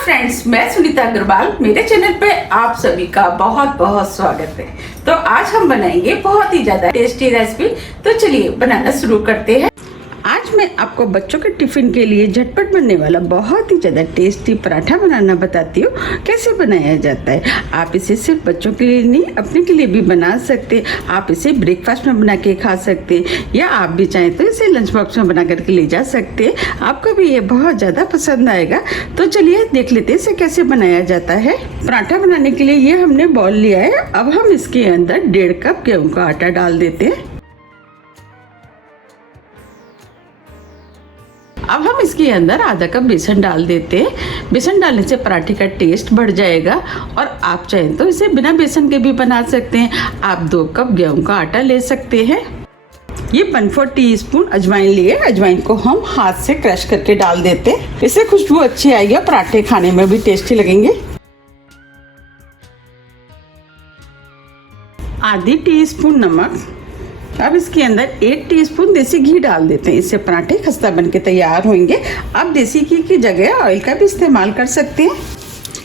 Friends, मैं सुनीता अग्रवाल। मेरे channel पे आप सभी का बहुत बहुत स्वागत है। तो आज हम बनाएंगे बहुत ही ज्यादा टेस्टी रेसिपी। तो चलिए बनाना शुरू करते हैं। आज मैं आपको बच्चों के टिफिन के लिए झटपट बनने वाला बहुत ही ज़्यादा टेस्टी पराठा बनाना बताती हूँ कैसे बनाया जाता है। आप इसे सिर्फ बच्चों के लिए नहीं, अपने के लिए भी बना सकते हैं। आप इसे ब्रेकफास्ट में बना के खा सकते हैं या आप भी चाहें तो इसे लंच बॉक्स में बना करके ले जा सकते हैं। आपको भी ये बहुत ज़्यादा पसंद आएगा। तो चलिए देख लेते हैं इसे कैसे बनाया जाता है। पराठा बनाने के लिए ये हमने बॉल लिया है। अब हम इसके अंदर 1.5 कप गेहूँ का आटा डाल देते हैं। अब हम इसके अंदर आधा कप बेसन डाल देते हैं। बेसन डालने से पराठे का टेस्ट बढ़ जाएगा और आप चाहें तो इसे बिना बेसन के भी बना सकते हैं। आप 2 कप गेहूं का आटा ले सकते हैं। ये 1/4 टीस्पून अजवाइन लिए। अजवाइन को हम हाथ से क्रश करके डाल देते हैं। इससे खुशबू अच्छी आएगी और पराठे खाने में भी टेस्टी लगेंगे। आधी टीस्पून नमक। अब इसके अंदर 1 टीस्पून देसी घी डाल देते हैं। इससे पराठे खस्ता बन के तैयार होंगे। आप देसी घी की जगह ऑयल का भी इस्तेमाल कर सकते हैं।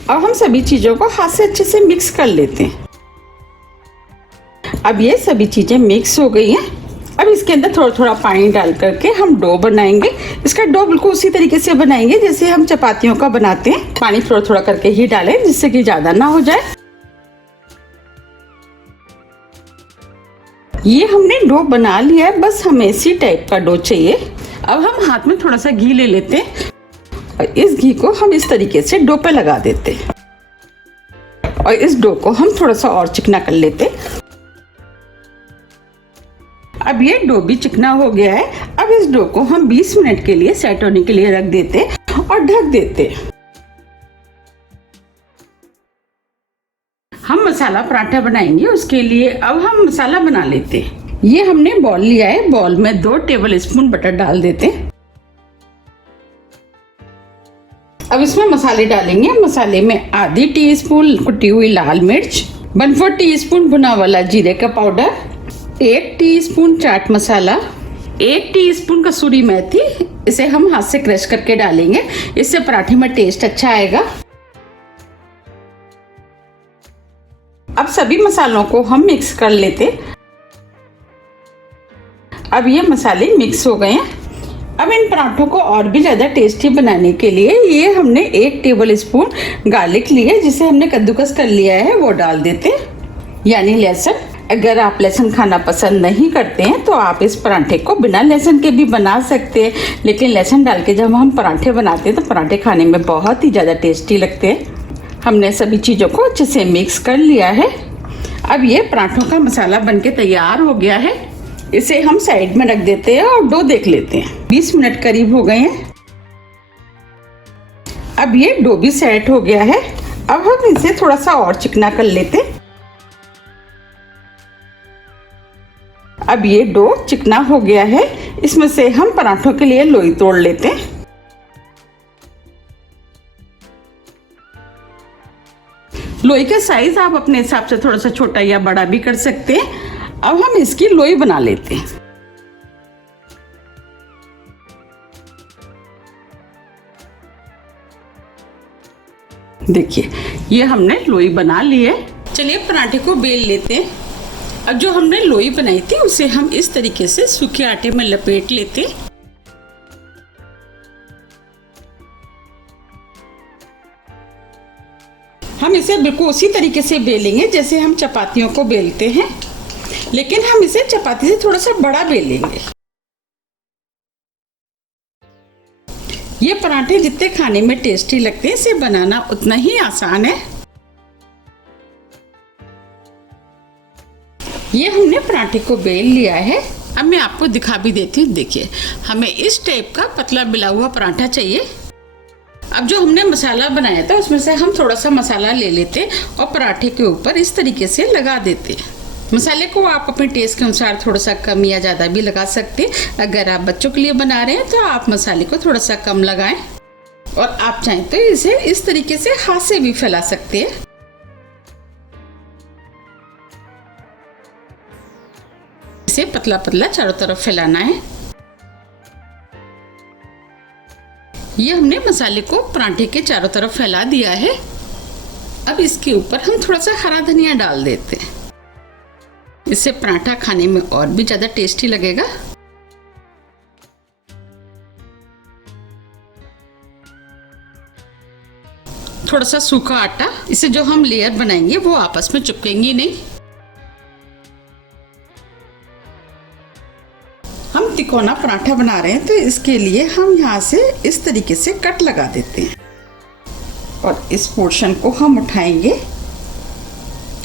अब हम सभी चीज़ों को हाथ से अच्छे से मिक्स कर लेते हैं। अब ये सभी चीज़ें मिक्स हो गई हैं। अब इसके अंदर थोड़ा थोड़ा पानी डाल करके हम डो बनाएंगे। इसका डो बिल्कुल उसी तरीके से बनाएंगे जैसे हम चपातियों का बनाते हैं। पानी थोड़ा थोड़ा करके ही डालें जिससे कि ज़्यादा ना हो जाए। ये हमने डो बना लिया है, बस हमें इसी टाइप का डो चाहिए। अब हम हाथ में थोड़ा सा घी ले लेते हैं और इस घी को हम इस तरीके से डो पे लगा देते हैं और इस डो को हम थोड़ा सा और चिकना कर लेते हैं। अब ये डो भी चिकना हो गया है। अब इस डो को हम 20 मिनट के लिए सेट होने के लिए रख देते हैं और ढक देते हैं। हम मसाला पराठा बनाएंगे, उसके लिए अब हम मसाला बना लेते हैं। ये हमने बॉल लिया है। बॉल में 2 टेबल स्पून बटर डाल देते हैं। अब इसमें मसाले डालेंगे। मसाले में आधी टीस्पून कुटी हुई लाल मिर्च, 1/4 टीस्पून भुना वाला जीरे का powder, 1 teaspoon chaat masala, 1 teaspoon कसूरी मेथी। इसे हम हाथ से क्रश करके डालेंगे, इससे पराठे में टेस्ट अच्छा आएगा। अब सभी मसालों को हम मिक्स कर लेते। अब ये मसाले मिक्स हो गए हैं। अब इन पराठों को और भी ज़्यादा टेस्टी बनाने के लिए ये हमने 1 टेबल स्पून गार्लिक लिए जिसे हमने कद्दूकस कर लिया है, वो डाल देते, यानी लहसुन। अगर आप लहसुन खाना पसंद नहीं करते हैं तो आप इस पराठे को बिना लहसुन के भी बना सकते हैं, लेकिन लहसुन डाल के जब हम पराठे बनाते हैं तो पराठे खाने में बहुत ही ज़्यादा टेस्टी लगते हैं। हमने सभी चीज़ों को अच्छे से मिक्स कर लिया है। अब ये पराठों का मसाला बनके तैयार हो गया है। इसे हम साइड में रख देते हैं और डो देख लेते हैं। 20 मिनट करीब हो गए हैं। अब ये डो भी सेट हो गया है। अब हम इसे थोड़ा सा और चिकना कर लेते हैं। अब ये डो चिकना हो गया है। इसमें से हम पराठों के लिए लोई तोड़ लेते हैं। लोई का साइज आप अपने हिसाब से थोड़ा सा छोटा या बड़ा भी कर सकते हैं। अब हम इसकी लोई बना लेते हैं। देखिए ये हमने लोई बना ली है। चलिए पराठे को बेल लेते हैं। अब जो हमने लोई बनाई थी उसे हम इस तरीके से सूखे आटे में लपेट लेते हैं। हम इसे बिल्कुल उसी तरीके से बेलेंगे जैसे हम चपातियों को बेलते हैं, लेकिन हम इसे चपाती से थोड़ा सा बड़ा बेलेंगे। ये पराठे जितने खाने में टेस्टी लगते हैं, इसे बनाना उतना ही आसान है। ये हमने पराठे को बेल लिया है। अब मैं आपको दिखा भी देती हूँ। देखिए हमें इस टाइप का पतला बिला हुआ पराठा चाहिए। अब जो हमने मसाला बनाया था उसमें से हम थोड़ा सा मसाला ले लेते और पराठे के ऊपर इस तरीके से लगा देते। मसाले को आप अपने टेस्ट के अनुसार थोड़ा सा कम या ज़्यादा भी लगा सकते। अगर आप बच्चों के लिए बना रहे हैं तो आप मसाले को थोड़ा सा कम लगाएं और आप चाहें तो इसे इस तरीके से हाथ से भी फैला सकते हैं। इसे पतला पतला चारों तरफ फैलाना है। ये हमने मसाले को पराठे के चारों तरफ फैला दिया है। अब इसके ऊपर हम थोड़ा सा हरा धनिया डाल देते हैं। इससे पराठा खाने में और भी ज़्यादा टेस्टी लगेगा। थोड़ा सा सूखा आटा, इससे जो हम लेयर बनाएंगे वो आपस में चिपकेंगी नहीं। हम तिकोना पराठा बना रहे हैं तो इसके लिए हम यहाँ से इस तरीके से कट लगा देते हैं और इस पोर्शन को हम उठाएंगे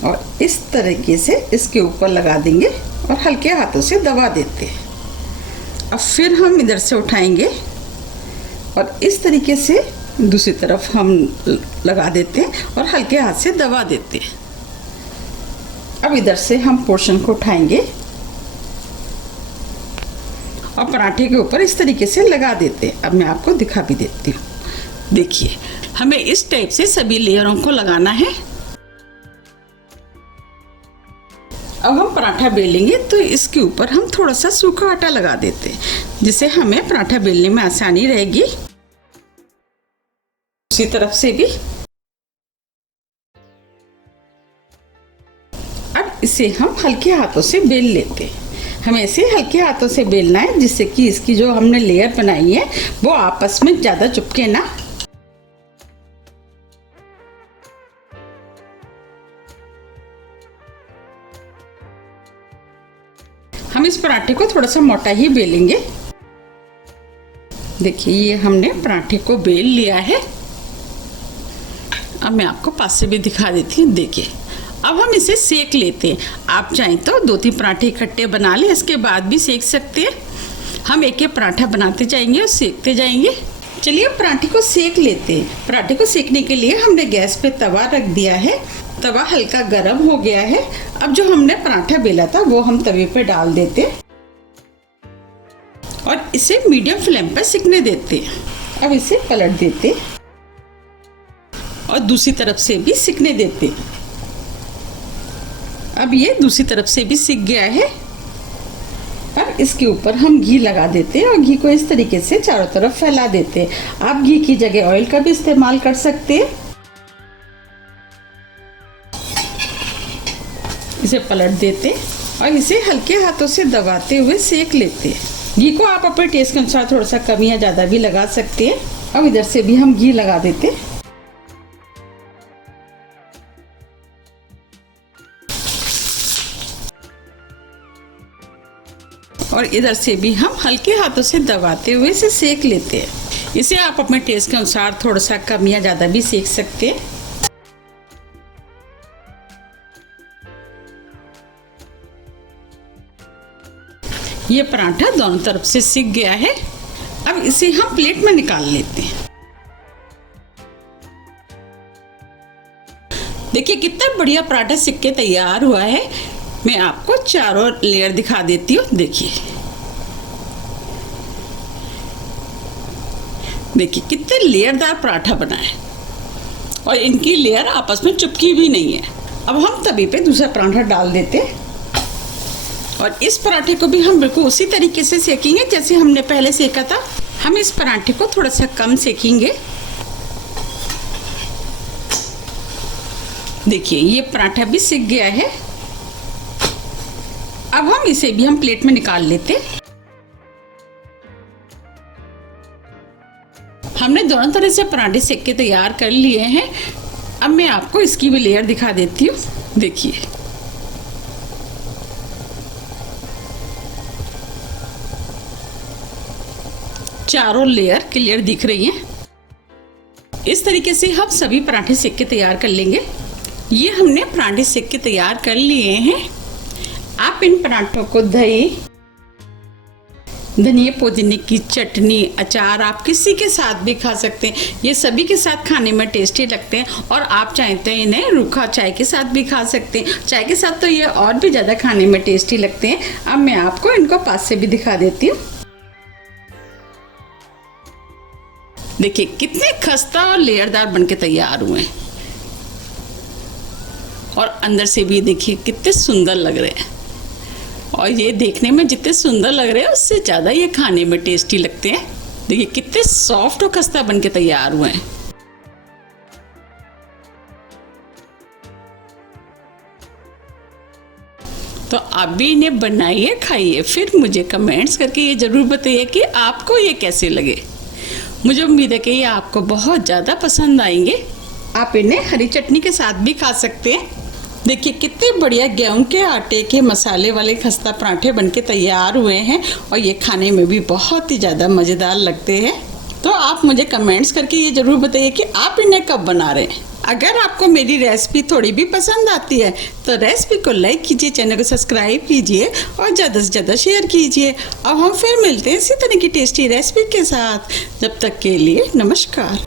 और इस तरीके से इसके ऊपर लगा देंगे और हल्के हाथों से दबा देते हैं। अब फिर हम इधर से उठाएंगे और इस तरीके से दूसरी तरफ हम लगा देते हैं और हल्के हाथ से दबा देते हैं। अब इधर से हम पोर्शन को उठाएंगे और पराठे के ऊपर इस तरीके से लगा देते हैं। अब मैं आपको दिखा भी देती हूँ। देखिए, हमें इस टाइप से सभी लेयरों को लगाना है। अब हम पराठा बेलेंगे तो इसके ऊपर हम थोड़ा सा सूखा आटा लगा देते हैं, जिससे हमें पराठा बेलने में आसानी रहेगी। दूसरी तरफ से भी। अब इसे हम हल्के हाथों से बेल लेते हैं। हमें इसे हल्के हाथों से बेलना है, जिससे कि इसकी जो हमने लेयर बनाई है वो आपस में ज़्यादा चिपके ना। हम इस पराठे को थोड़ा सा मोटा ही बेलेंगे। देखिए, ये हमने पराठे को बेल लिया है। अब मैं आपको पास से भी दिखा देती हूँ। देखिए, अब हम इसे सेक लेते हैं। आप चाहें तो 2-3 पराठे इकट्ठे बना लें, इसके बाद भी सेक सकते हैं। हम एक एक पराठा बनाते जाएंगे और सेकते जाएंगे। चलिए पराठे को सेक लेते हैं। पराठे को सेकने के लिए हमने गैस पे तवा रख दिया है। तवा हल्का गर्म हो गया है। अब जो हमने पराठा बेला था वो हम तवे पे डाल देते और इसे मीडियम फ्लेम पर सिकने देते। अब इसे पलट देते और दूसरी तरफ से भी सिकने देते। अब ये दूसरी तरफ से भी सिक गया है। अब इसके ऊपर हम घी लगा देते हैं और घी को इस तरीके से चारों तरफ फैला देते हैं। आप घी की जगह ऑयल का भी इस्तेमाल कर सकते हैं। इसे पलट देते और इसे हल्के हाथों से दबाते हुए सेक लेते हैं। घी को आप अपने टेस्ट के अनुसार थोड़ा सा कम या ज़्यादा भी लगा सकते हैं। अब इधर से भी हम घी लगा देते और इधर से भी हम हल्के हाथों से दबाते हुए इसे सेक लेते हैं। इसे आप अपने टेस्ट के अनुसार थोड़ा सा कम या ज़्यादा भी सेक सकते हैं। ये पराठा दोनों तरफ से सिक गया है। अब इसे हम प्लेट में निकाल लेते हैं। देखिए, कितना बढ़िया पराठा सिक के तैयार हुआ है। मैं आपको चारों लेयर दिखा देती हूँ। देखिए कितने लेयरदार पराठा बना है और इनकी लेयर आपस में चिपकी भी नहीं है। अब हम तवे पे दूसरा पराठा डाल देते और इस पराठे को भी हम बिल्कुल उसी तरीके से सेकेंगे जैसे हमने पहले सेका था। हम इस पराठे को थोड़ा सा कम सेकेंगे। देखिए, ये पराठा भी सिक गया है। अब हम इसे भी हम प्लेट में निकाल लेते। हमने दोनों तरह से पराठे सेक के तैयार कर लिए हैं। अब मैं आपको इसकी भी लेयर दिखा देती हूँ। देखिए, चारों लेयर क्लियर दिख रही हैं। इस तरीके से हम सभी पराठे सेक के तैयार कर लेंगे। ये हमने पराठे सेक के तैयार कर लिए हैं। आप इन पराठों को दही, धनिया पुदीने की चटनी, अचार आप किसी के साथ भी खा सकते हैं। ये सभी के साथ खाने में टेस्टी लगते हैं और आप चाहते हैं इन्हें रूखा चाय के साथ भी खा सकते हैं। चाय के साथ तो ये और भी ज़्यादा खाने में टेस्टी लगते हैं। अब मैं आपको इनको पास से भी दिखा देती हूँ। देखिए, कितने खस्ता और लेयरदार बनके तैयार हुए हैं और अंदर से भी देखिए कितने सुंदर लग रहे हैं। और ये देखने में जितने सुंदर लग रहे हैं उससे ज़्यादा ये खाने में टेस्टी लगते हैं। देखिए कितने सॉफ्ट और खस्ता बन के तैयार हुए हैं। तो आप भी इन्हें बनाइए, खाइए, फिर मुझे कमेंट्स करके ये ज़रूर बताइए कि आपको ये कैसे लगे। मुझे उम्मीद है कि ये आपको बहुत ज़्यादा पसंद आएंगे। आप इन्हें हरी चटनी के साथ भी खा सकते हैं। देखिए कितने बढ़िया गेहूं के आटे के मसाले वाले खस्ता पराठे बनके तैयार हुए हैं और ये खाने में भी बहुत ही ज़्यादा मज़ेदार लगते हैं। तो आप मुझे कमेंट्स करके ये ज़रूर बताइए कि आप इन्हें कब बना रहे हैं। अगर आपको मेरी रेसिपी थोड़ी भी पसंद आती है तो रेसिपी को लाइक कीजिए, चैनल को सब्सक्राइब कीजिए और ज़्यादा से ज़्यादा शेयर कीजिए। अब हम फिर मिलते हैं इसी तरह की टेस्टी रेसिपी के साथ। जब तक के लिए नमस्कार।